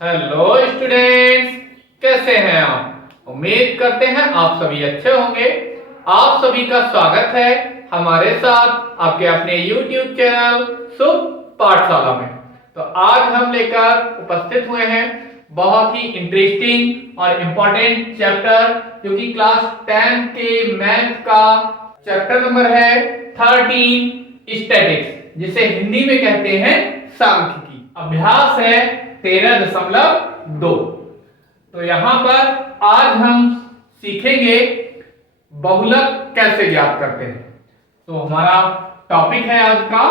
Hello students, कैसे हैं आप? उम्मीद करते हैं आप सभी अच्छे होंगे। आप सभी का स्वागत है हमारे साथ आपके अपने YouTube चैनल शुभ पाठशाला में। तो आज हम लेकर उपस्थित हुए हैं बहुत ही इंटरेस्टिंग और इम्पोर्टेंट चैप्टर, जो कि क्लास 10 के मैथ का चैप्टर नंबर है 13 स्टैटिक्स, जिसे हिंदी में कहते हैं सांख्यिकी। अभ्यास है 13.2। तो यहां पर आज हम सीखेंगे बहुलक कैसे ज्ञात करते हैं। तो हमारा टॉपिक है आज का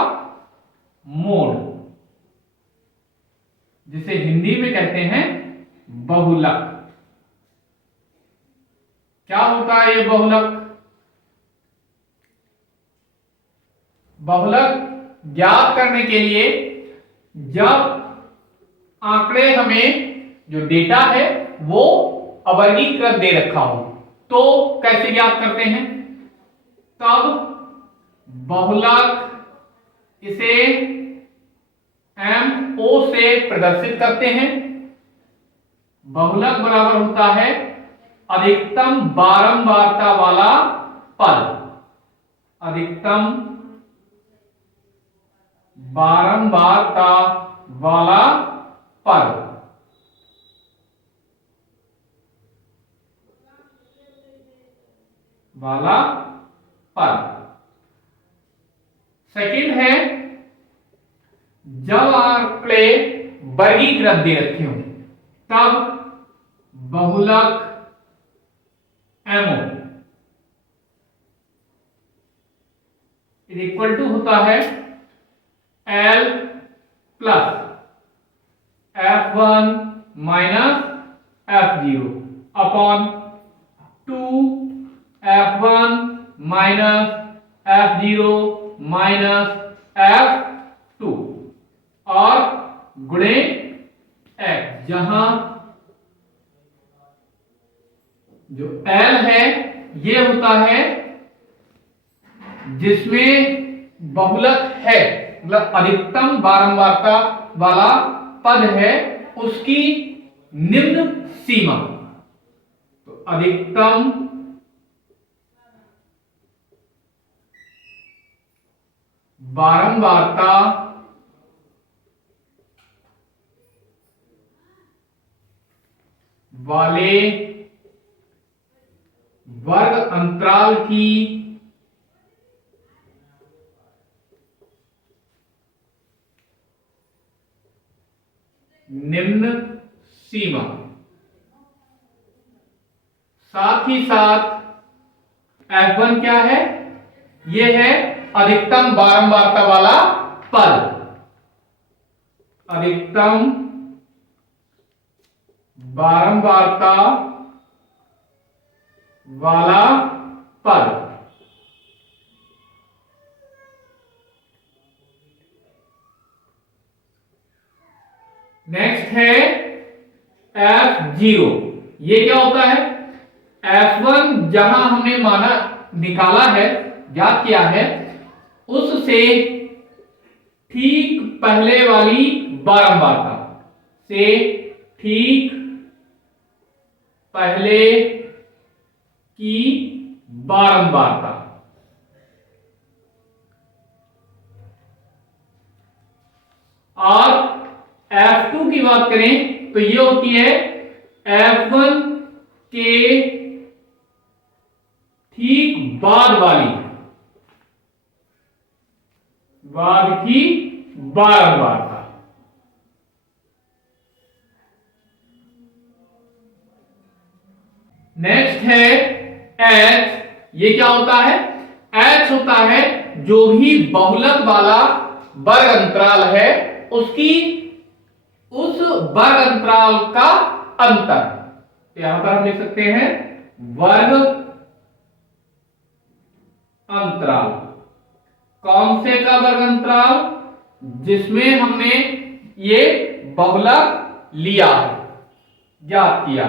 मोड, जिसे हिंदी में कहते हैं बहुलक। क्या होता है ये बहुलक? बहुलक ज्ञात करने के लिए जब आंकड़े हमें जो डेटा है वो अवर्गीकृत दे रखा हो, तो कैसे ज्ञात करते हैं? तब बहुलक इसे MO से प्रदर्शित करते हैं। बहुलक बराबर होता है अधिकतम बारंबारता वाला पद। अधिकतम बारंबारता वाला पद। वाला पद। सेकंड है जब आंकड़े वर्गीकृत दे रखे हो, तब बहुलक MO इक्वल टू होता है L plus F1 minus F0 upon 2F1 minus F0 minus F2 और गुणे X, जहां जो L है ये होता है जिसमें बहुलक है, मतलब अधिकतम बारंबारता वाला पद है, उसकी निम्न सीमा। तो अधिकतम बारंबारता वाले वर्ग अंतराल की निम्न सीमा। साथ ही साथ F1 क्या है? यह है अधिकतम बारंबारता वाला पद। अधिकतम बारंबारता वाला पद। नेक्स्ट है F0। ये क्या होता है? F1 जहां हमने माना निकाला है, ज्ञात किया है, उससे ठीक पहले वाली बारंबारता से ठीक पहले की बारंबारता। और F2 की बात करें तो ये होती है F1 के ठीक बाद की बारंबारता। नेक्स्ट है H। ये क्या होता है? H होता है जो भी बहुलक वाला वर्ग अंतराल है उसकी उस वर्ग अंतराल का अंतर। तो यहां पर हम लिख सकते हैं वर्ग अंतराल। कौन से का वर्ग अंतराल? जिसमें हमने ये बहुलक लिया है, ज्ञात किया,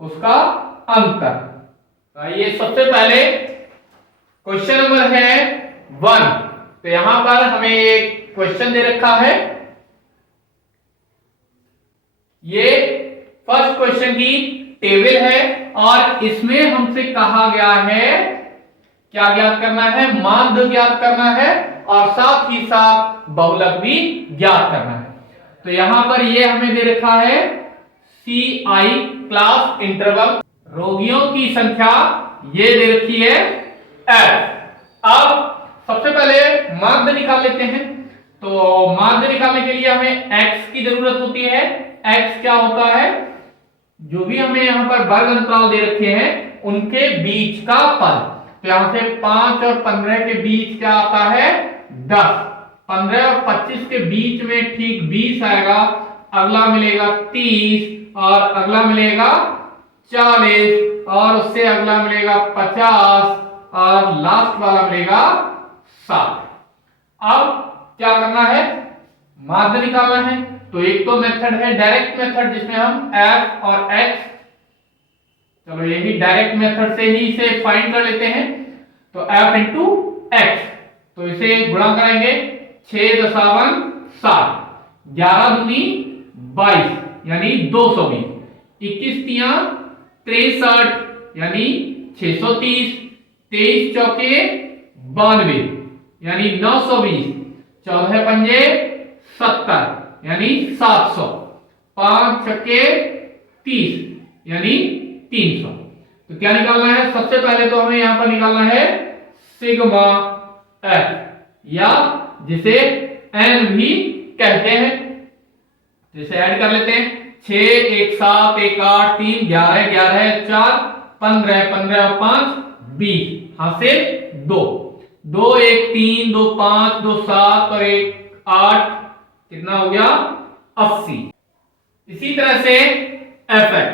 उसका अंतर। तो ये सबसे पहले क्वेश्चन नंबर है 1। तो यहां पर हमें एक क्वेश्चन दे रखा है ये फर्स्ट क्वेश्चन की टेबल है और इसमें हमसे कहा गया है क्या ज्ञात करना है, माध्य ज्ञात करना है और साथ ही साथ बहुलक भी ज्ञात करना है। तो यहां पर ये हमें दे रखा है CI क्लास इंटरवल, रोगियों की संख्या ये दे रखी है F। अब सबसे पहले माध्य निकाल लेते हैं। तो माध्य निकालने के लिए हमें x की जरूरत होती है। x क्या होता है, जो भी हमें यहाँ पर वर्ग अंतराल दे रखे हैं उनके बीच का पद। तो यहां से 5 और 15 के बीच क्या आता है 10, 15 और 25 के बीच में ठीक 20 आएगा, अगला मिलेगा 30 और अगला मिलेगा 40 और उससे अगला मिलेगा 50 और लास्ट वाला मिलेगा 60। अब क्या करना है, माध्य निकालना है। तो एक तो मेथड है डायरेक्ट मेथड जिसमें हम f और x, चलो यही डायरेक्ट मेथड से ही इसे फाइंड कर लेते हैं। तो f इंटू x, तो इसे गुणा करेंगे 6 दशावन 7, 11 दूनी 22 यानी 220, 21 तियां 63 यानी 630, 23 चौके 92 यानी 920, 14 पंजे 70 यानी 700, 5 छक्के 30 यानी 300। तो क्या निकालना है, सबसे पहले तो हमें यहां पर निकालना है सिग्मा f या जिसे n भी कहते हैं। तो इसे ऐड कर लेते हैं, 6 1 7 1 8 3 11 11 4 15 15 और 5 20, हासिल 2 2 1 3 2 5 2 7 और 1 8, कितना हो गया 80। इसी तरह से fx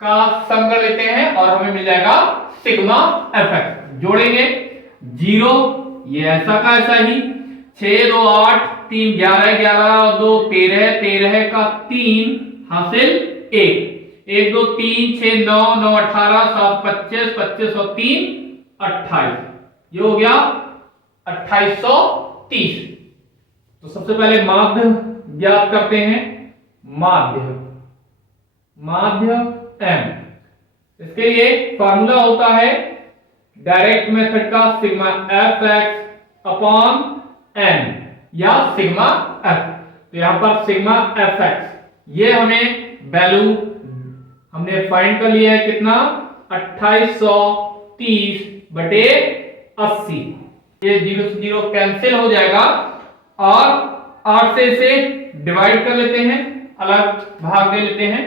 का सम कर लेते हैं और हमें मिल जाएगा सिग्मा fx। जोड़ेंगे 0, ये ऐसा का ऐसा ही, 6 2 8 3 11 11 और 2 13 13 का 3 हासिल 1 1 2 3 6 9 9 18 7 25 25 और 3 28, ये हो गया 2830। तो सबसे पहले माध्य ज्ञात करते हैं, माध्य m, इसके लिए फार्मूला होता है डायरेक्ट मेथड का सिग्मा fx अपॉन n या सिग्मा f। तो यहां पर सिग्मा fx ये हमें वैल्यू हमने फाइंड कर लिया है, कितना 2830 बटे 80, ये 0 से 0 कैंसिल हो जाएगा और 8 से इसे डिवाइड कर लेते हैं, अलग भाग दे लेते हैं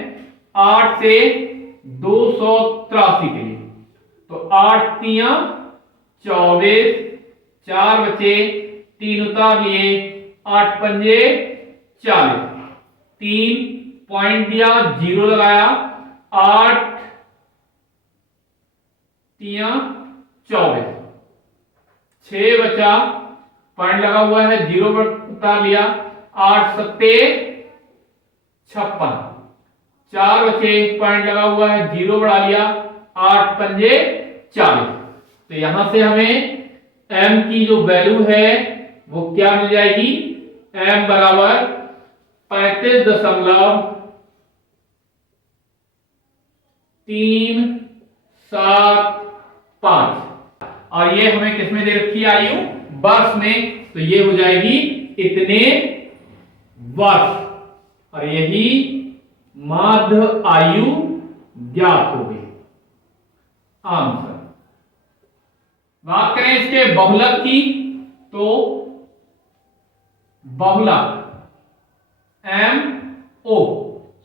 8 से 283 के लिए। तो 8 तियां 24, 4 बचे 3 उतार लिए, 8 पंजे 40, 3 पॉइंट दिया 0 लगाया, 8 तियां 24, 6 बचा, पॉइंट लगा हुआ है 0 पर उतार लिया, 8 सत्ते 56, 4 बचे, पॉइंट लगा हुआ है 0 बढ़ा लिया, 8 पंजे 40। तो यहां से हमें m की जो वैल्यू है वो क्या मिल जाएगी, m बराबर 35.375 और ये हमें किसमें दे रखी है आयु, वर्ष में। तो ये हो जाएगी इतने वर्ष और यही माध्य आयु ज्ञात हो गई आंसर। बात करें इसके बहुलक की, तो बहुलक MO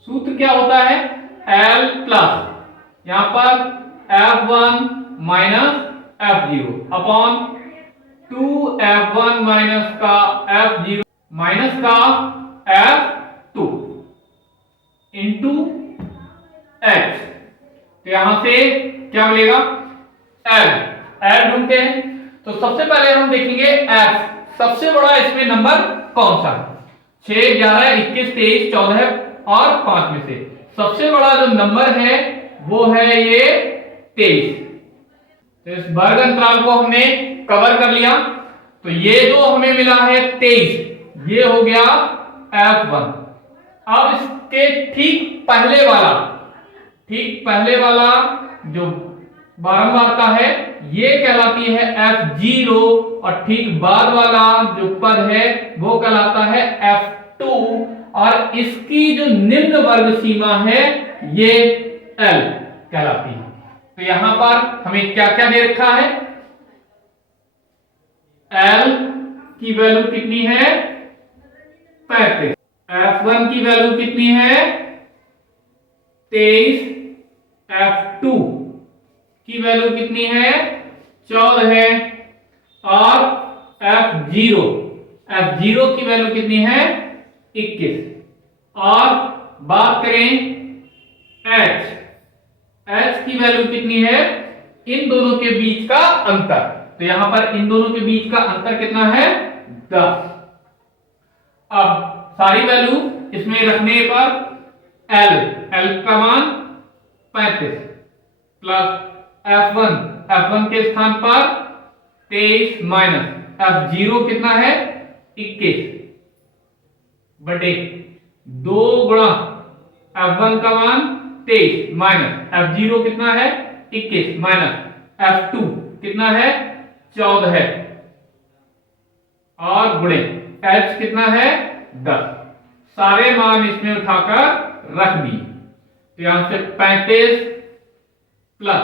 सूत्र क्या होता है, L प्लस यहां पर F1 minus F0 upon 2F1 minus का F0 माइनस का F2 इंटू X। तो यहां से क्या मिलेगा, L ढूंढते हैं। तो सबसे पहले हम देखेंगे F, सबसे बड़ा इसमें नंबर कौन सा है, 6 11 21 23 14 और 5 में से सबसे बड़ा जो नंबर है वो है ये 23। तो इस वर्ग अंतराल को हमने कवर कर लिया। तो ये जो हमें मिला है 23, ये हो गया F1। अब इसके ठीक पहले वाला जो बारंबारता है ये कहलाती है F0, और ठीक बाद वाला जो पद है वो कहलाता है F2, और इसकी जो निम्न वर्ग सीमा है ये L कहलाती है। तो यहां पर हमें क्या क्या दे रखा है? L की वैल्यू कितनी है? 35। F1 की वैल्यू कितनी है? 23। F2 की वैल्यू कितनी है? 14 है। और F0 की वैल्यू कितनी है? 21। और बात करें H की वैल्यू कितनी है? इन दोनों के बीच का अंतर, तो यहां पर इन दोनों के बीच का अंतर कितना है? 10। अब सारी वैल्यू इसमें रखने पर L का मान 35 प्लस F1 के स्थान पर 23 माइनस F0 कितना है? 21 बटे 2 गुणा F1 का मान 23 माइनस F0 कितना है? 21 माइनस F2 कितना है? 14 है, और गुणे H कितना है? 10। सारे मान इसमें उठाकर रख दिए, तो यहां से 35 प्लस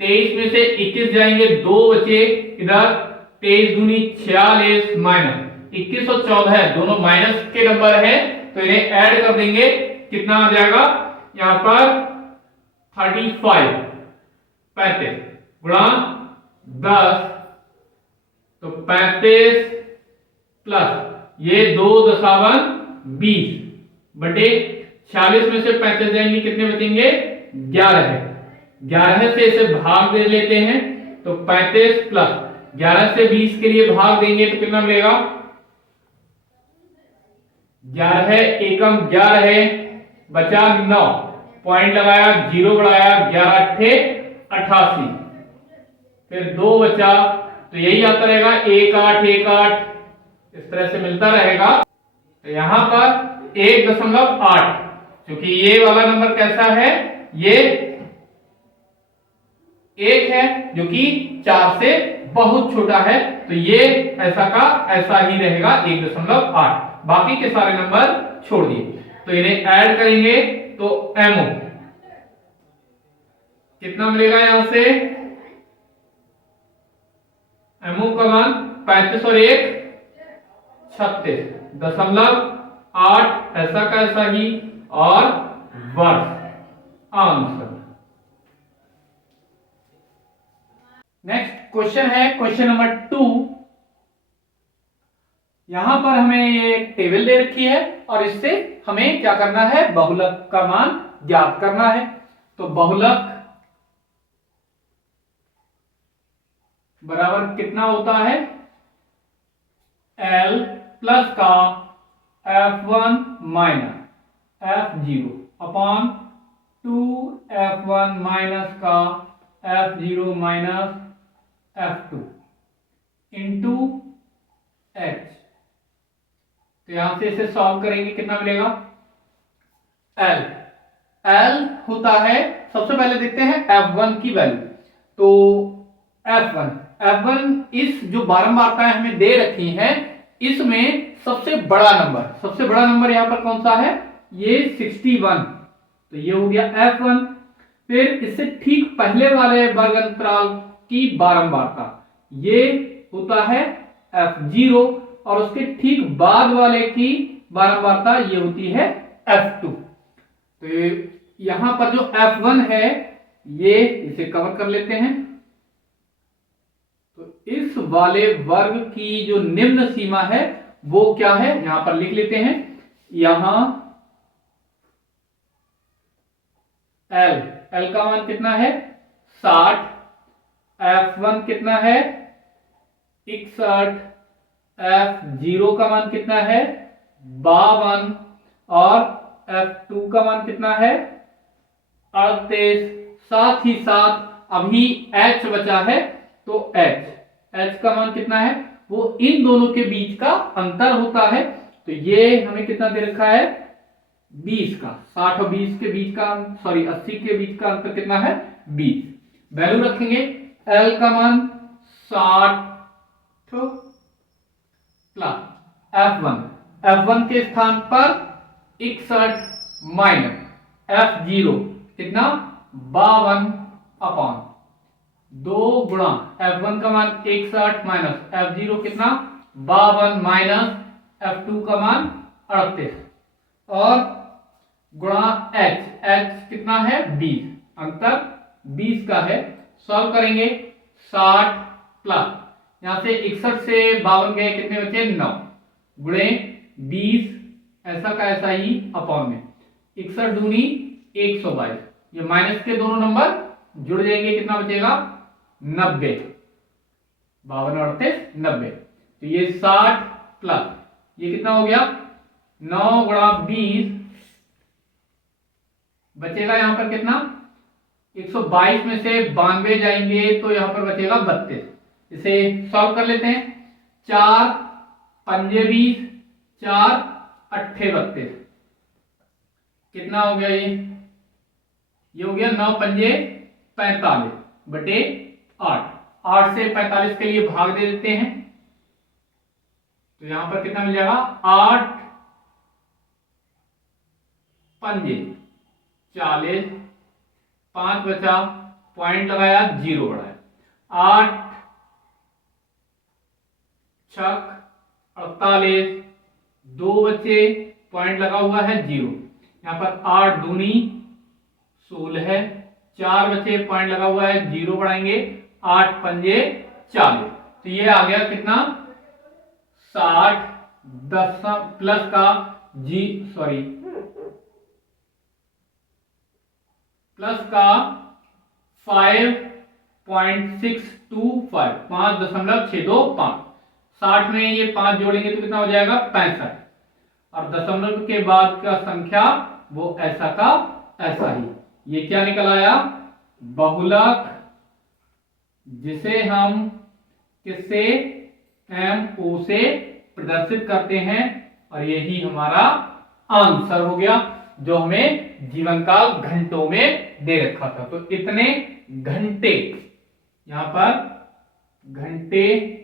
23 में से 21 जाएंगे, 2 बचे इधर, 23 दूनी 46 माइनस 21 और 14 है, दोनों माइनस के नंबर है, तो इन्हें ऐड कर देंगे, कितना आ जाएगा? यहां पर 35 गुणा 10, तो 35 प्लस ये 2 दशावन 20 बटे 46 में से 35 जाएंगे, कितने बचेंगे? 11 है। 11 से इसे भाग दे लेते हैं, तो 35 प्लस 11 से 20 के लिए भाग देंगे तो कितना मिलेगा? 11 एकम 11 है, बचा 9, पॉइंट लगाया, 0 बढ़ाया, 11 अट्ठे 88, फिर 2 बचा, तो यही आता रहेगा 1 8 1 8, इस तरह से मिलता रहेगा। तो यहां पर 1.8, क्योंकि ये वाला नंबर कैसा है? ये 1 है, जो कि 4 से बहुत छोटा है, तो ये ऐसा का ऐसा ही रहेगा 1.8। बाकी के सारे नंबर छोड़ दिए, तो इन्हें ऐड करेंगे तो MO कितना मिलेगा? यहां से MO का मान 35 और 1 36.8, ऐसा का ऐसा ही, और वर्ष आंसर। नेक्स्ट क्वेश्चन है क्वेश्चन नंबर 2। यहां पर हमें ये टेबल दे रखी है, और इससे हमें क्या करना है? बहुलक का मान ज्ञात करना है। तो बहुलक बराबर कितना होता है? L प्लस का F1 minus F0 upon 2F1 minus का F0 minus F2 into H। तो यहां से इसे सॉल्व करेंगे, कितना मिलेगा? L होता है, सबसे पहले देखते हैं F1 की वैल्यू। तो F1 इस जो बारंबारताएं हमें दे रखी हैं, इसमें सबसे बड़ा नंबर यहां पर कौन सा है? ये 61, तो ये हो गया F1। फिर इससे ठीक पहले वाले वर्ग अंतराल की बारंबारता ये होता है F0, और उसके ठीक बाद वाले की बारंबारता ये होती है F2। तो यहां पर जो F1 है, ये इसे कवर कर लेते हैं, तो इस वाले वर्ग की जो निम्न सीमा है वो क्या है? यहां पर लिख लेते हैं, यहां L का मान कितना है? 60, F1 कितना है? 61, F0 का मान कितना है? 52, और F2 का मान कितना है? 38। साथ ही साथ अभी H बचा है, तो H का मान कितना है? वो इन दोनों के बीच का अंतर होता है, तो ये हमें कितना दे रखा है 20 का, 60 और 20 के बीच का, सॉरी 80 के बीच का अंतर कितना है 20। वैल्यू रखेंगे L का मान 60 प्लस F1 के स्थान पर 61 माइनस F0 कितना 52 अपॉन 2 गुणा F1 का मान 61 माइनस F0 कितना 52 माइनस F2 का मान 38 और गुणा H कितना है 20, अंतर 20 का है। सॉल्व करेंगे 60 प्लस यहां से 61 से 52 गए कितने बचे 9 गुणे 20 ऐसा का ऐसा ही अपॉन में 61 दूनी 122, ये माइनस के दोनों नंबर जुड़ जाएंगे, कितना बचेगा 90, 52 और 38 90। तो ये 60 प्लस ये कितना हो गया 9 गुणा 20 बचेगा यहां पर कितना 122 में से 92 जाएंगे तो यहां पर बचेगा 32। इसे सॉल्व कर लेते हैं 4 पंजे 20 4 अट्ठे 32 कितना हो गया ये हो गया 9 पंजे 45 बटे 8 से 45 के लिए भाग दे देते हैं तो यहां पर कितना मिल जाएगा 8 पंजे 40, 5 बचा पॉइंट लगाया 0 बढ़ाया 8 छक 48, 2 बचे पॉइंट लगा हुआ है 0, यहां पर 8 दूनी 16, 4 बचे पॉइंट लगा हुआ है 0 बढ़ाएंगे 8 पंजे 40, तो ये आ गया कितना 60 10 प्लस का प्लस का 5.625 5.625, 60 में ये 5 जोड़ेंगे तो कितना हो जाएगा 65 और दशमलव के बाद का संख्या वो ऐसा का ऐसा ही, ये क्या निकल आया बहुलक, जिसे हम किससे MO से प्रदर्शित करते हैं और यही हमारा आंसर हो गया जो हमें जीवन काल घंटों में दे रखा था। तो इतने घंटे यहां पर घंटे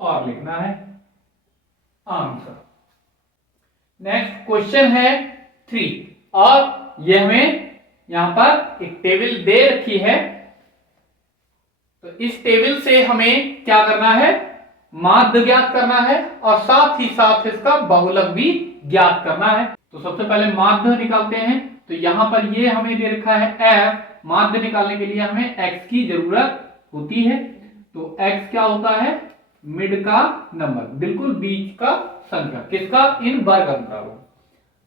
और लिखना है आंसर। नेक्स्ट क्वेश्चन है 3 और यह हमें यहां पर एक टेबल दे रखी है, तो इस टेबल से हमें क्या करना है माध्य ज्ञात करना है और साथ ही साथ इसका बहुलक भी ज्ञात करना है। तो सबसे पहले माध्य निकालते हैं, तो यहां पर ये हमें दे रखा है f, माध्य निकालने के लिए हमें x की जरूरत होती है, तो x क्या होता है मिड का नंबर, बिल्कुल बीच का संख्या, किसका इन वर्ग अंतरालों।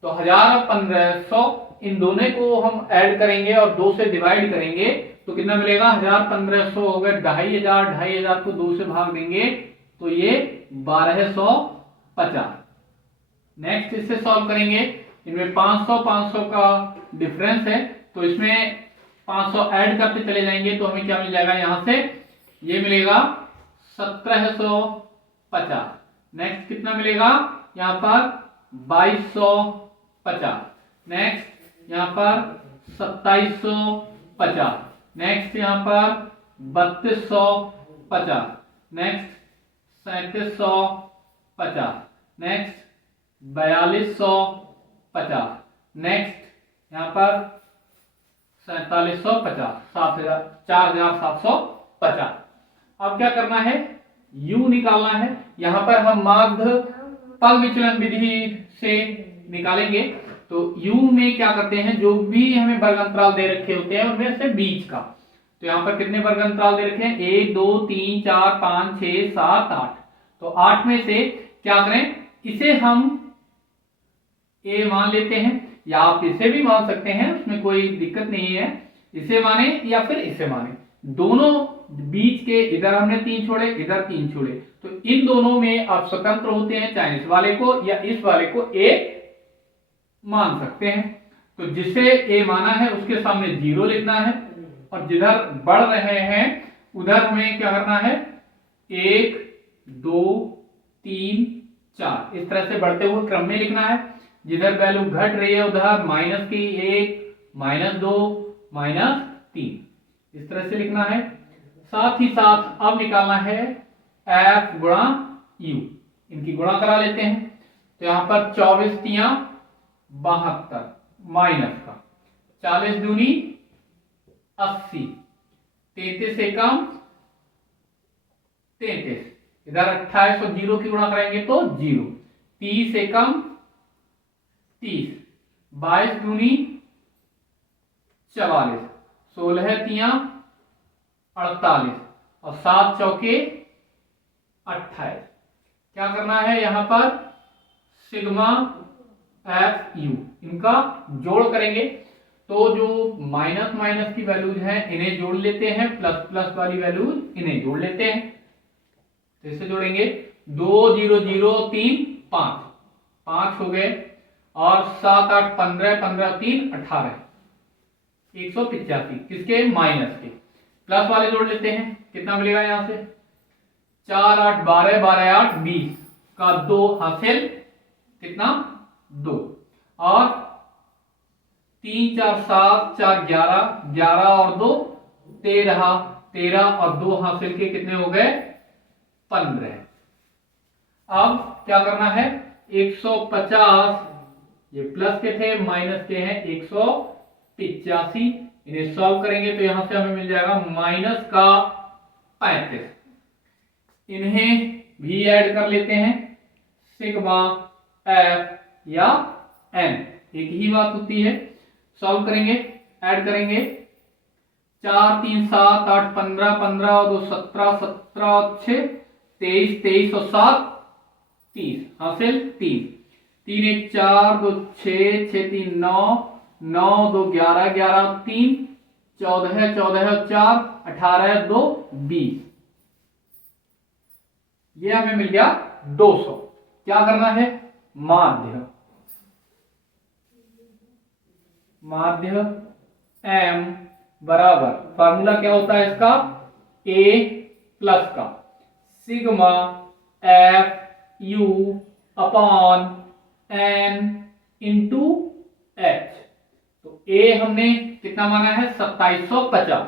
तो 1000 और 1500 इन दोनों को हम ऐड करेंगे और 2 से डिवाइड करेंगे तो कितना मिलेगा 1000 1500 हो गए 2500, 2500 को 2 से भाग देंगे तो ये 1250। नेक्स्ट इससे सॉल्व करेंगे, इनमें 500 का डिफरेंस है तो इसमें 500 ऐड करते चले जाएंगे तो हमें क्या मिल जाएगा यहां से ये मिलेगा 1750। नेक्स्ट कितना मिलेगा यहां पर 2250, नेक्स्ट यहां पर 2750, नेक्स्ट यहां पर 3250, नेक्स्ट 3750, नेक्स्ट 4250, नेक्स्ट यहां पर 4750, 4750। अब क्या करना है u निकालना है, यहां पर हम माध्य पग विचलन विधि से निकालेंगे। तो u में क्या करते हैं जो भी हमें वर्ग अंतराल दे रखे होते हैं उनमें से बीच का, तो यहां पर कितने वर्ग अंतराल दे रखे हैं 1 2 3 4 5 6 7 8, तो 8 में से क्या करें इसे हम a मान लेते हैं या आप इसे भी मान सकते हैं, उसमें कोई दिक्कत नहीं है, इसे माने या फिर इसे माने, दोनों बीच के इधर हमने 3 छोड़े इधर 3 छोड़े, तो इन दोनों में आप स्वतंत्र होते हैं, चाहे इस वाले को या इस वाले को a मान सकते हैं। तो जिसे a माना है उसके सामने 0 लिखना है और जिधर बढ़ रहे हैं उधर हमें क्या करना है 1 2 3 4। इस तरह से बढ़ते हुए क्रम में लिखना है। जिधर वैल्यू घट रही है उधर माइनस की 1, -2, -3, इस तरह से लिखना है। साथ ही साथ अब निकालना है f गुणा u। इनकी गुणा करा लेते हैं। तो यहां पर 24 तियां 72 माइनस का 40 दूनी 80, 33 एकम 33, इधर 28 और 0 की गुणा करेंगे तो 0, 30 एकम 30, 22 दूनी 44, 16 तियां 48 और 7 चौके 28। क्या करना है यहां पर सिग्मा एफ यू इनका जोड़ करेंगे। तो जो माइनस माइनस की वैल्यूज हैं इन्हें जोड़ लेते हैं, प्लस प्लस वाली वैल्यूज इन्हें जोड़ लेते हैं। तो इसे जोड़ेंगे 2 0 0 3 5, 5 हो गए और 7 8 15, 15 3 18, 185 किसके माइनस के। प्लस वाले जोड़ लेते हैं, कितना मिलेगा यहां से 4 8 12, 12 8 20 का 2 हासिल कितना 2 और 3 4 7 4 11, 11 और 2 13, 13 और 2 हासिल के कितने हो गए 15। अब क्या करना है 150, ये प्लस के थे माइनस के हैं 185, इन्हें सॉल्व करेंगे तो यहां से हमें मिल जाएगा माइनस का 35। इन्हें भी ऐड कर लेते हैं, सिग्मा एफ या एन एक ही बात होती है। सॉल्व करेंगे, ऐड करेंगे 4 3 7 8 15, 15 और 2 17, 17 और 6 23, 23 और 7 30 हासिल 3, 3 1 4 2 6, 6 3 9, 9 2 11, 11 3 14, 14 और 4 18, 2 20, ये हमें मिल गया 200। क्या करना है माध्य, माध्य m बराबर फार्मूला क्या होता है इसका a प्लस का sigma f u upon n into H. तो a हमने कितना माना है 2750,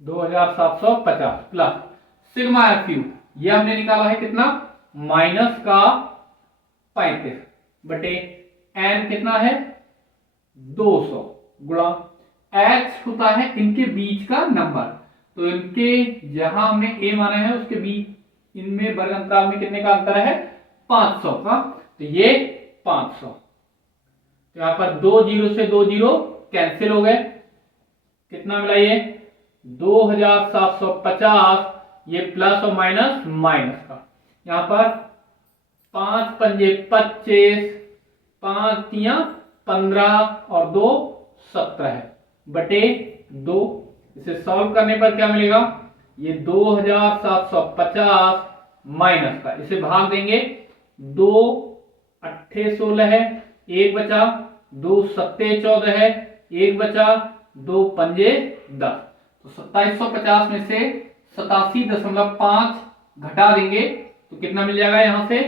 2750 प्लस सिग्मा एफ यू ये हमने निकाला है कितना माइनस का 35 बटे n कितना है 200 गुणा h होता है इनके बीच का नंबर। तो इनके जहां हमने a माना है उसके बीच इनमें वर्ग अंतराल में कितने का अंतर है 500 का, तो ये 500। तो यहां पर 2 0 से 2 0 कैंसिल हो गए, कितना मिला ये 2750, ये प्लस और माइनस माइनस का। यहां पर 5 पंजे 25, 5 तियां 15 और 2 17 बटे 2। इसे सॉल्व करने पर क्या मिलेगा ये 2750 माइनस का, इसे भाग देंगे 2 8 16 है, 1 बचा, 2 7 14 है, 1 बचा, 2 पंजे 10। तो 2750 में से 87.5 घटा देंगे तो कितना मिल जाएगा यहां से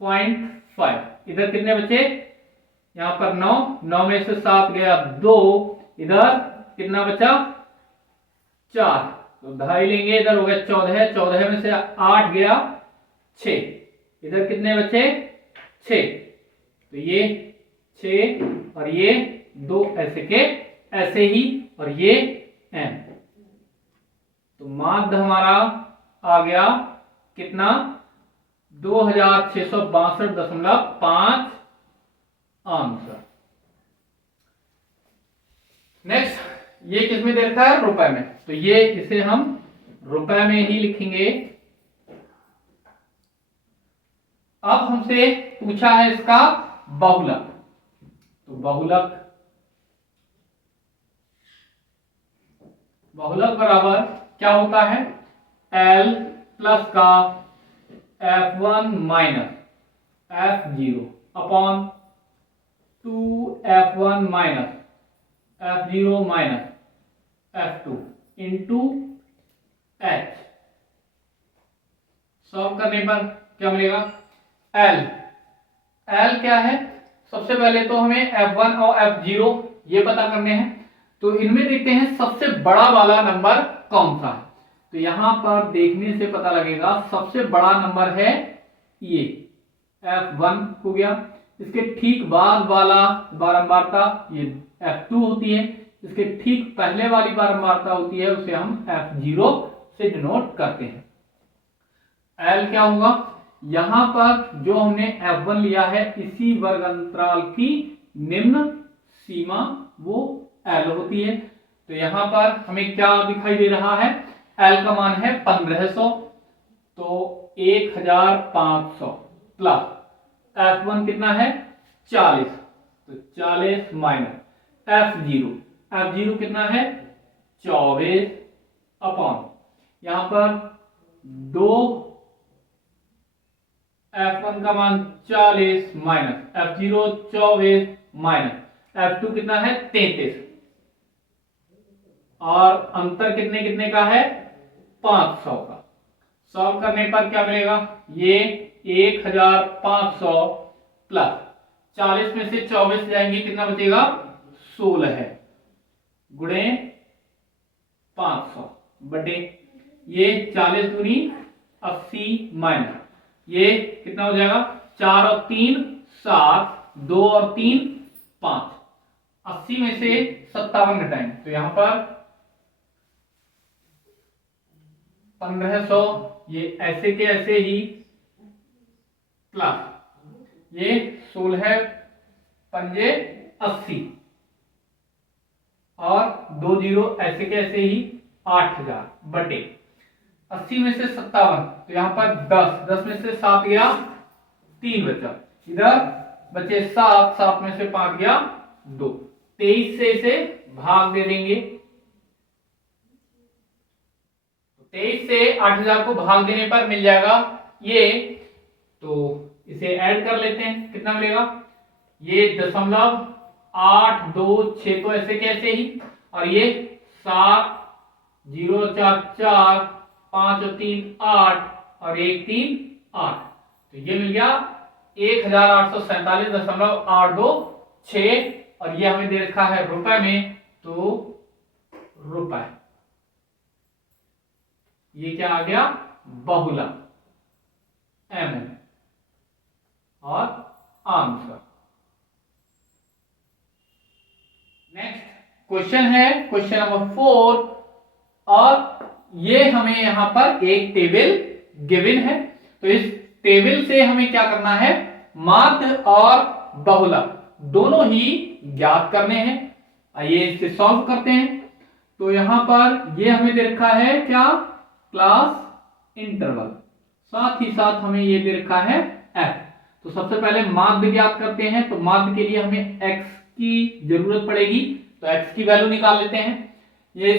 0.5। इधर कितने बचे यहां पर 9, 9 में से 7 गया 2, इधर कितना बचा 4, तो 2.5 लेंगे, इधर हो गया 14, 14 में से 8 गया 6, इधर कितने बचे 6, तो ये 6 और ये 2 ऐसे के ऐसे ही और ये n। तो माध्य हमारा आ गया कितना 2662.5 आंसर। नेक्स्ट ये किस में दे रखा है रुपए में, तो ये इसे हम रुपए में ही लिखेंगे। अब हमसे पूछा है इसका बहुलक, तो बहुलक बराबर क्या होता है L प्लस का F1 minus F0 upon 2F1 minus F0 minus F2 into H। Solve करने पर क्या मिलेगा, एल। एल क्या है, सबसे पहले तो हमें F1 और F0 ये पता करने हैं। तो इनमें देखते हैं सबसे बड़ा वाला नंबर कौन सा है। तो यहां पर देखने से पता लगेगा सबसे बड़ा नंबर है ये F1 हो गया। इसके ठीक बाद वाला बारंबारता ये F2 होती है। इसके ठीक पहले वाली बारंबारता होती है, उसे हम F0 से डिनोट करते हैं। L क्या होगा, यहां पर जो हमने F1 लिया है इसी वर्ग अंतराल की निम्न सीमा वो L होती है। तो यहां पर हमें क्या दिखाई दे रहा है, L का मान है 1500, तो 1500 प्लस F1 कितना है 40, तो 40 माइनस F0, F0 कितना है 24 अपॉन यहां पर 2, F1 का मान 40 माइनस F0 24 माइनस F2 कितना है 33, और अंतर कितने कितने का है 500 का। सॉल्व करने पर क्या मिलेगा, ये 1500 प्लस 40 में से 24 जाएंगे, कितना बचेगा 16 है, गुणे 500 बटे ये 40 दूनी 80 माइनस ये कितना हो जाएगा, 4 और 3 7, 2 और 3 5, 80 में से 57 घटाएंगे तो यहां पर 1500, ये ऐसे के ऐसे ही प्लस ये 16 पंजे 80 और 2 जीरो ऐसे के ऐसे ही 8000 बटे 80 में से 57, तो यहां पर 10 में से 7 गया 3 बचा, इधर बचे 7 में से 5 गया 2, 23 से इसे भाग दे देंगे। 23 से 8000 को भाग देने पर मिल जाएगा ये, तो इसे ऐड कर लेते हैं, कितना मिलेगा, ये 0.826 तो ऐसे कैसे ही, और ये 7 0 4 4 5 और 3 8 और 1 3 8, तो ये मिल गया 1847.826, और ये हमें दे रखा है रुपए में, तो रुपए ये क्या आ गया बहुलक mm और आंसर। नेक्स्ट क्वेश्चन है क्वेश्चन नंबर 4, और ये हमें यहां पर एक टेबल गिवन है। तो इस टेबल से हमें क्या करना है, माध्य और बहुलक दोनों ही ज्ञात करने हैं। आइए इसे सॉल्व करते हैं। तो यहां पर ये हमें दे रखा है क्या, क्लास इंटरवल, साथ ही साथ हमें ये दे रखा है f। तो सबसे पहले माध्य ज्ञात करते हैं। तो माध्य के लिए हमें x की जरूरत पड़ेगी, तो x की वैल्यू निकाल लेते हैं। ये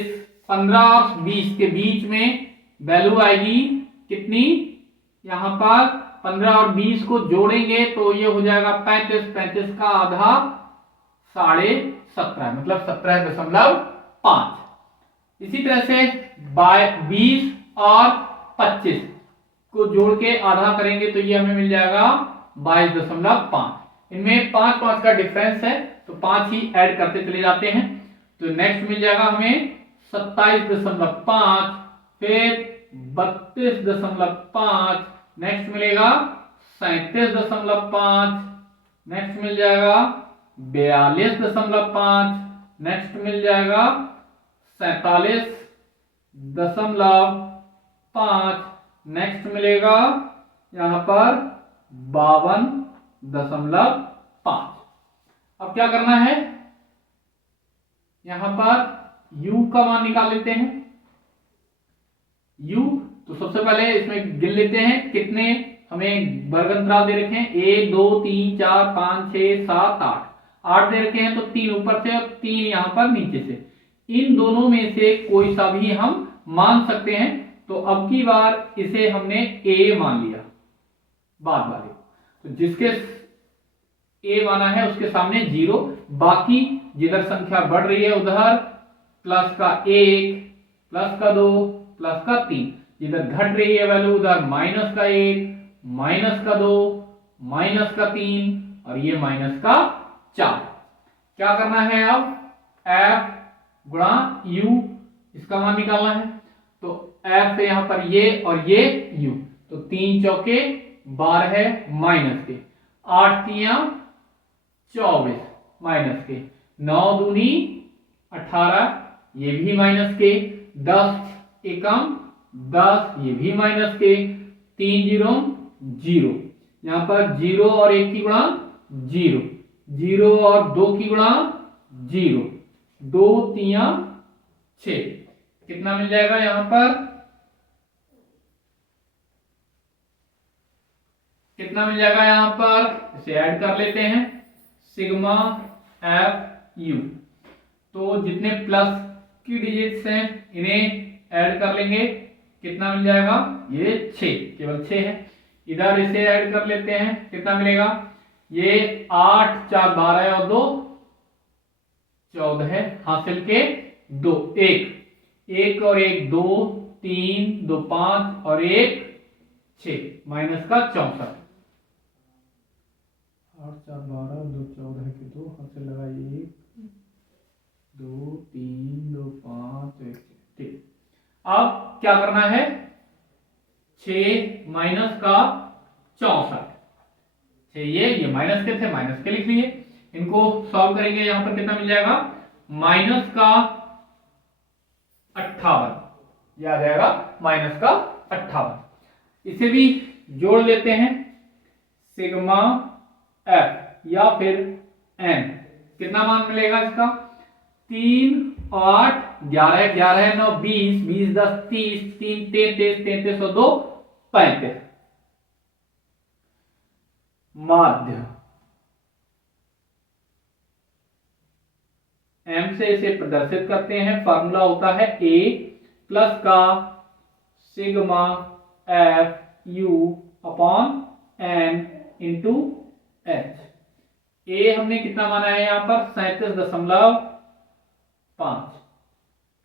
15 और 20 के बीच में वैल्यू आएगी कितनी, यहां पर 15 और 20 को जोड़ेंगे तो ये हो जाएगा 35, 35 का आधा 17.5 मतलब 17.5। इसी तरह से 20 और 25 को जोड़ के आधा करेंगे तो ये हमें मिल जाएगा 22.5। इनमें 5 का डिफरेंस है, तो 5 ही ऐड करते चले जाते हैं। तो नेक्स्ट मिल जाएगा हमें 27.5, फिर 32.5, नेक्स्ट मिलेगा 37.5, नेक्स्ट मिल जाएगा 42.5, नेक्स्ट मिल जाएगा 47.5, नेक्स्ट मिलेगा यहां पर 52.5। अब क्या करना है, यहां पर u का मान निकाल लेते हैं। u तो सबसे पहले इसमें गिन लेते हैं कितने हमें वर्ग अंतराल दे रखे हैं, 1 2 3 4 5 6 7 8 दे रखे हैं, तो 3 ऊपर से और 3 यहां पर नीचे से, इन दोनों में से कोई सा भी हम मान सकते हैं। तो अब की बार इसे हमने a मान लिया बाद वाले, तो जिसके a माना है उसके सामने 0, बाकी जिधर संख्या बढ़ रही है उधर प्लस का 1, प्लस का 2, प्लस का 3, जिधर घट रही है वैल्यू उधर माइनस का 1, माइनस का 2, माइनस का 3 और ये माइनस का 4। क्या करना है अब, f गुणा u, इसका मान निकालना है। तो f यहां पर ये और ये u, तो 3 चौके 12 है माइनस के, 8 तियां 24 माइनस के, 9 दूनी 18 ये भी माइनस के, 10 एकम 10 ये भी माइनस के, 3 जीरो 0, यहां पर 0 और 1 की गुणा 0, 0 और 2 की गुणा 0, 2 तियां 6, कितना मिल जाएगा यहां पर, कितना मिल जाएगा यहां पर, इसे ऐड कर लेते हैं, सिग्मा एफ यू। तो जितने प्लस की डिजिट्स हैं इन्हें ऐड कर लेंगे, कितना मिल जाएगा, ये 6, केवल 6 है। इधर इसे ऐड कर लेते हैं, कितना मिलेगा, ये 8 4 12 और 2 14 है, हासिल के 2, 1 और 1 2, 3 2 5 और 1 6, माइनस का 64, 8 4 12 2 14 के 2, हासिल लगाइए 1 2 3 2 5 1, ठीक। अब क्या करना है, 6 माइनस का 64, 6 ये माइनस के थे, माइनस के लिख लिए, इनको सॉल्व करेंगे, यहां पर कितना मिल जाएगा, माइनस का 58, यह आ जाएगा माइनस का 58। इसे भी जोड़ लेते हैं, सिग्मा एफ या फिर एन, कितना मान मिलेगा इसका, 3 8 11 11 9 20 20 10 30 3 33 33 और 2 35, माध्य m से इसे प्रदर्शित करते हैं, फार्मूला होता है a प्लस का sigma f u upon n into h. a हमने कितना माना है यहां पर 37.5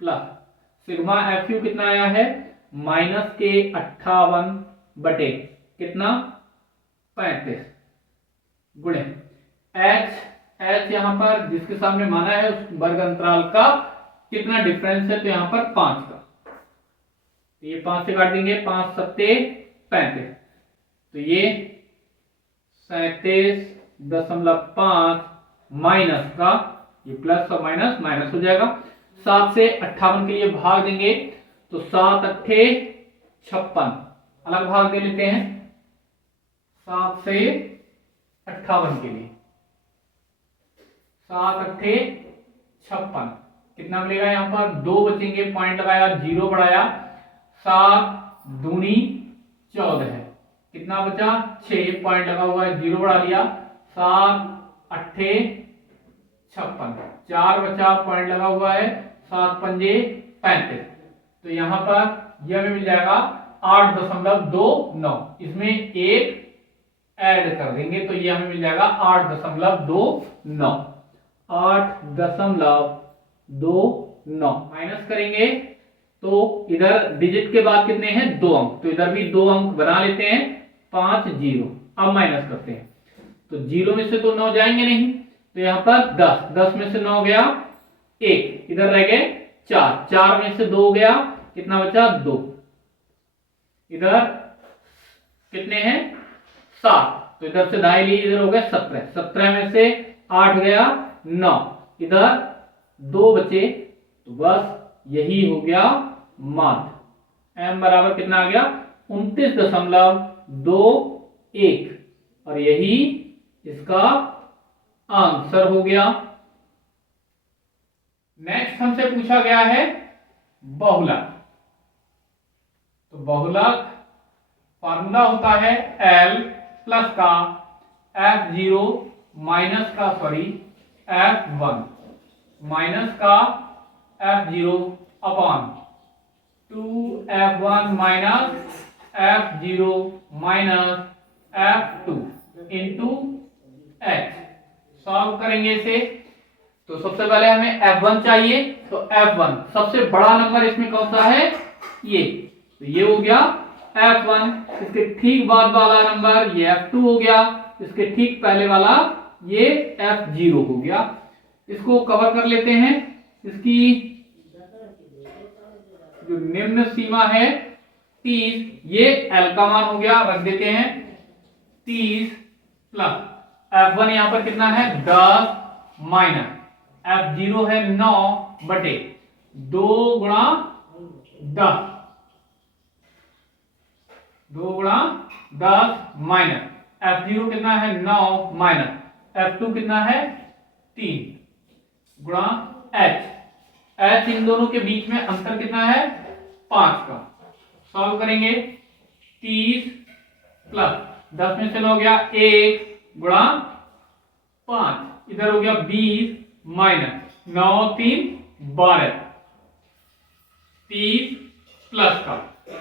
प्लस सिग्मा एफ यू कितना आया है, माइनस के 58 बटे कितना 35 गुणे एच यहां पर जिसके सामने माना है उस वर्ग अंतराल का कितना डिफरेंस है, तो यहां पर 5 का, तो ये 5 से काट देंगे, 5 सत्ते 35, तो ये 37.5 माइनस का, ये प्लस और माइनस माइनस हो जाएगा, 7 से 58 के लिए भाग देंगे, तो 7 अट्ठे 56, अलग भाग दे लेते हैं, 7 से 58 के लिए, 7 अट्ठे 56, कितना मिलेगा, यहां पर 2 बचेंगे, पॉइंट लगाया 0 बढ़ाया, 7 दूनी 14 है, कितना बचा 6, पॉइंट लगा हुआ है 0 बढ़ा लिया, 7 अट्ठे 56, 4 बचा, पॉइंट लगा हुआ है, 7 पंजे 35, तो यहां पर यह हमें मिल जाएगा 8.29, इसमें एक ऐड कर देंगे तो ये हमें मिल जाएगा 8.29, 8.29 माइनस करेंगे तो इधर डिजिट के बाद कितने हैं 2 अंक, तो इधर भी 2 अंक बना लेते हैं, 5 0, अब माइनस करते हैं, तो 0 में से तो 9 जाएंगे नहीं, तो यहां पर 10 में से 9 गया 1, इधर रह गए 4 में से 2 गया, कितना बचा 2, इधर कितने हैं 7, तो इधर से दाएं लिए इधर हो गए 17 में से 8 गया 9, इधर 2 बचे, तो बस यही हो गया माध्य। m बराबर कितना आ गया 29.21 और यही इसका आंसर हो गया। नेक्स्ट हमसे पूछा गया है बहुलक, तो बहुलक फार्मूला होता है L प्लस का F0 माइनस का F1 माइनस का F0 upon 2F1 minus F0 minus F2 into H। Solve करेंगे इसे, तो सबसे पहले हमें F1 चाहिए, तो F1 सबसे बड़ा नंबर इसमें कौन सा है, ये तो ये हो गया F1। इसके ठीक बाद वाला नंबर ये F2 हो गया, इसके ठीक पहले वाला ये F0 हो गया। इसको कवर कर लेते हैं। इसकी जो निम्न सीमा है 30, ये L का मान हो गया, रख देते हैं 30 प्लस F1 यहां पर कितना है 10 माइनस F0 है 9 बटे 2 गुणा 10, 2 गुणा 10 माइनस F0 कितना है 9 माइनस F2 कितना है 3 गुणा H इन दोनों के बीच में अंतर कितना है 5 का। सॉल्व करेंगे 30 प्लस 10 में से हो गया 1 गुणा 5, इधर हो गया 20 माइनस 9 3 12, 30 प्लस का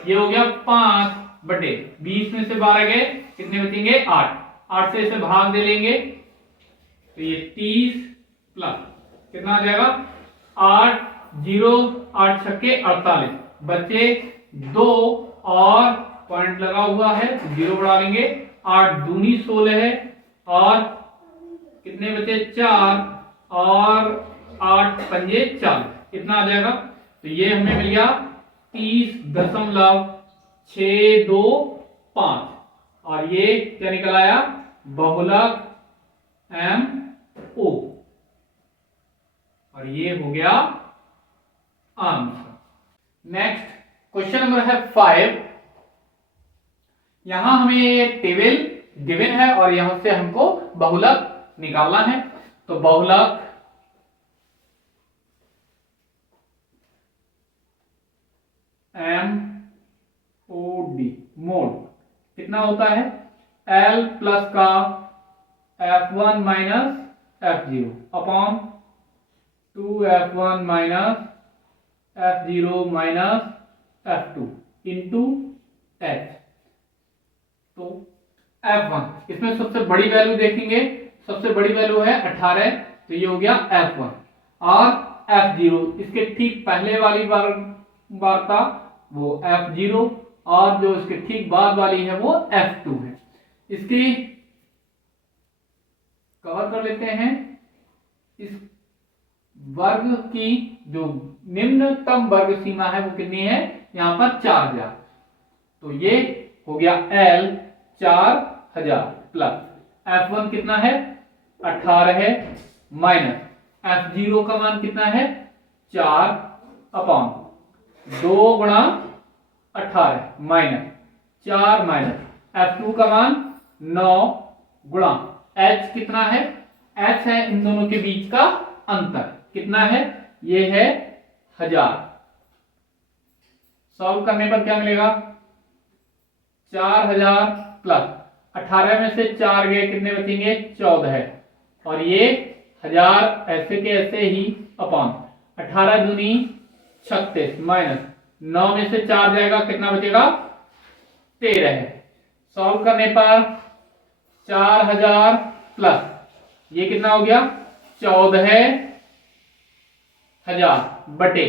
ये हो गया 5 बटे 20 में से 12 गए, कितने बचेंगे 8, 8 से इसे भाग दे लेंगे तो ये 30 प्लस कितना आ जाएगा 8 0 8 छक्के 48, बचे 2 और पॉइंट लगा हुआ है 0 बढ़ा लेंगे, 8 दूनी 16 है और कितने बचे 4 और 8 पंजे 40, कितना आ जाएगा तो ये हमें मिल गया 30.625 और ये क्या निकल आया बहुलक MO और ये हो गया आंसर। नेक्स्ट क्वेश्चन नंबर है 5। यहां हमें ये टेबल गिवन है और यहां से हमको बहुलक निकालना है। तो बहुलक MOD मोड कितना होता है L प्लस का F1 minus F0 upon 2F1 minus F0 minus F2 into H। तो F1 इसमें सबसे बड़ी वैल्यू देखेंगे, सबसे बड़ी वैल्यू है 18, तो ये हो गया F1 और F0 इसके ठीक पहले वाली वार्ता वो F0 और जो इसके ठीक बाद वाली है वो F2 है। इसकी कवर कर लेते हैं। इस वर्ग की जो निम्नतम वर्ग सीमा है वो कितनी है यहां पर 4000, तो ये हो गया L 4000 प्लस F1 कितना है 18 है माइनस F0 का मान कितना है 4 अपॉन 2 गुणा 18 माइनस 4 माइनस F2 का मान 9 गुणा H कितना है, H है इन दोनों के बीच का अंतर कितना है ये है 1000। सॉल्व करने पर क्या मिलेगा 4000 प्लस 18 में से 4 गए कितने बचेंगे 14 है और ये 1000 ऐसे के ऐसे ही अपॉन 18 दूनी 36 माइनस 9 में से 4 जाएगा कितना बचेगा 13 है। सॉल्व करने पर 4000 प्लस ये कितना हो गया 14000 बटे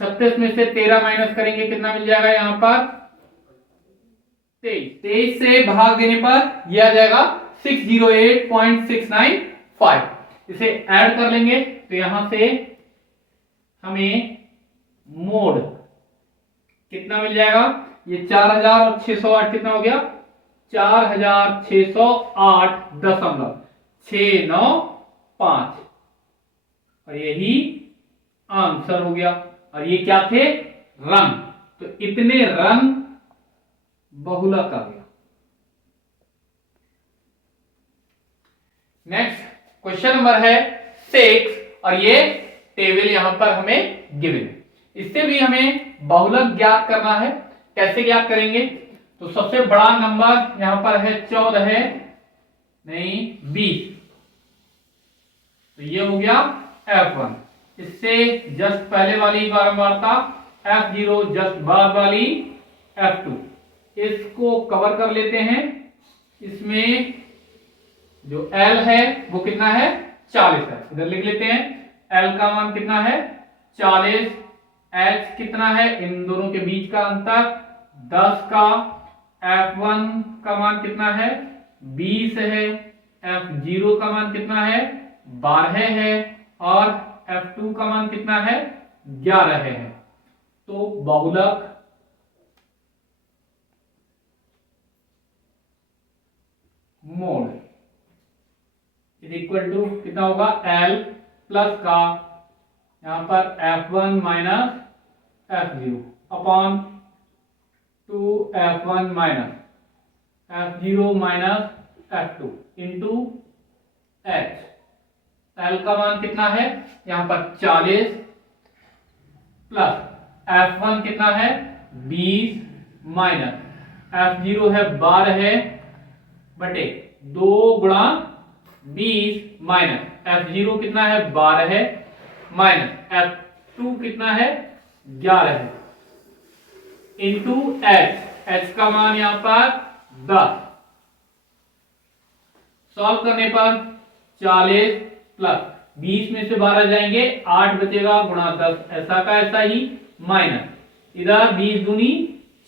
36 में से 13 माइनस करेंगे कितना मिल जाएगा यहाँ पर 23 से भाग देने पर यह आ जाएगा 608.695। इसे ऐड कर लेंगे तो यहां से हमें मोड कितना मिल जाएगा ये 4000 और 608 कितना हो गया 4608.695 और यही आंसर हो गया। और ये क्या थे रंग, तो इतने रंग बहुलक आ गया। नेक्स्ट क्वेश्चन नंबर है 6 और ये टेबल यहां पर हमें गिवन है। इससे भी हमें बहुलक ज्ञात करना है। कैसे ज्ञात करेंगे तो सबसे बड़ा नंबर यहां पर है 14 है नहीं 20, तो ये हो गया F1। इससे जस्ट पहले वाली बारंबारता F0 जस्ट बाद वाली F2, इसको कवर कर लेते हैं। इसमें जो L है वो कितना है 40 है, इधर लिख लेते हैं L का मान कितना है 40 h कितना है, इन दोनों के बीच का अंतर 10 का, f1 का मान कितना है 20 है, f0 का मान कितना है 12 है और f2 का मान कितना है 11 है। तो बहुलक मोड इज इक्वल टू कितना होगा, L प्लस का यहां पर f1 minus f0 upon 2f1 minus f0 minus f2 into h। L का मान कितना है यहां पर 40 प्लस f1 कितना है 20 माइनस f0 है 12 है बटे 2 गुणा 20 माइनस f0 कितना है 12 है माइनस f2 कितना है 11 है इंटू h का मान यहां पर 10। सॉल्व करने पर 40 प्लस 20 में से 12 जाएंगे 8 बचेगा गुणा 10 ऐसा का ऐसा ही माइनस इधर 20 दूनी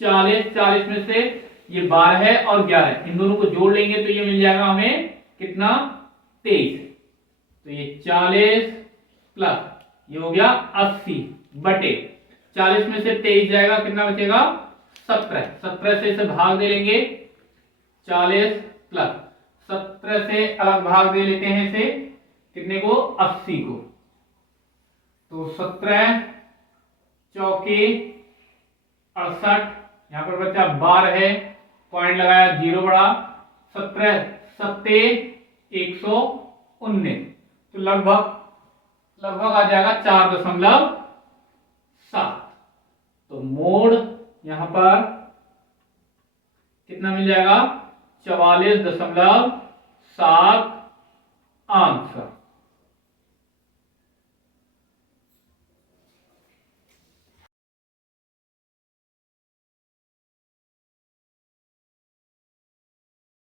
40, 40 में से ये 12 है और 11 इन दोनों को जोड़ लेंगे तो ये मिल जाएगा हमें कितना 23। तो ये 40 प्लस ये हो गया 80 बटे 40 में से 23 जाएगा कितना बचेगा 17, 17 से इसे भाग दे लेंगे 40 प्लस 17 से अलग भाग दे लेते हैं इसे कितने को 80 को। तो 17 चौके 68 यहां पर बच्चा 12 है पॉइंट लगाया 0 बढ़ा 17 सत्ते 119 तो लगभग आ जाएगा 4.7। तो मोड यहां पर कितना मिल जाएगा 44.7 आंसर।